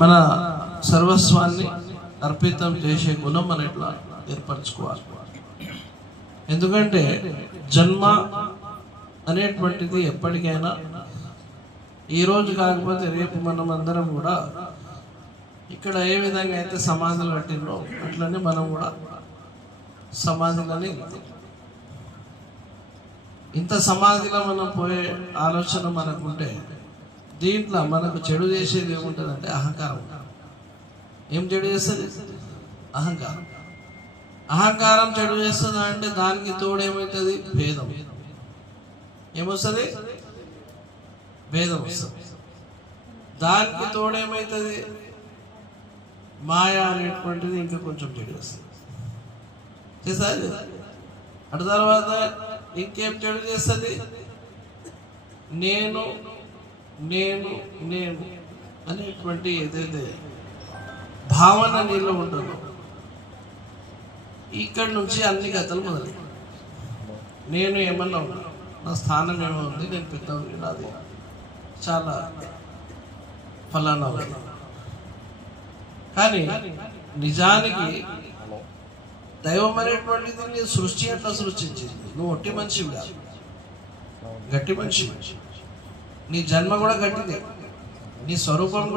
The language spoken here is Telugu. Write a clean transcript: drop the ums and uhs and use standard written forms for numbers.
మన సర్వస్వాన్ని అర్పితం చేసే గుణం మన ఇట్లా ఏర్పరచుకోవాలి. ఎందుకంటే జన్మ అనేటువంటిది ఎప్పటికైనా ఈరోజు కాకపోతే రేపు మనం అందరం కూడా ఇక్కడ ఏ విధంగా అయితే సమాధులు కట్టినో అట్లనే మనం కూడా సమాధిలోనే ఇంత సమాధిలో మనం పోయే ఆలోచన మనకుంటే దీంట్లో మనకు చెడు చేసేది ఏముంటుంది అంటే అహంకారం. ఏం చెడు చేస్తుంది? అహంకారం. అహంకారం చెడు చేస్తుంది అంటే దానికి తోడు ఏమవుతుంది? భేదం. ఏమొస్తుంది? భేదం వస్తుంది. దానికి తోడేమవుతుంది? మాయ అనేటువంటిది ఇంకా కొంచెం చెడు వస్తుంది. చేసాలి. అటు తర్వాత ఇంకేం చెడు చేస్తుంది? నేను నేను నేను అనేటువంటి ఏదైతే భావన నీలో ఉంటుందో ఇక్కడి నుంచి అన్ని కథలు మొదలు. నేను ఏమన్నా ఉన్నా, నా స్థానం ఏమో ఉంది, నేను పెద్ద అది చాలా ఫలానా. కానీ నిజానికి దైవం అనేటువంటిది నీ సృష్టి ఎట్లా సృష్టించింది? నువ్వు ఒట్టి మనిషివి కాదు, గట్టి మనిషి. నీ జన్మ కూడా గట్టిదే, నీ స్వరూపం కూడా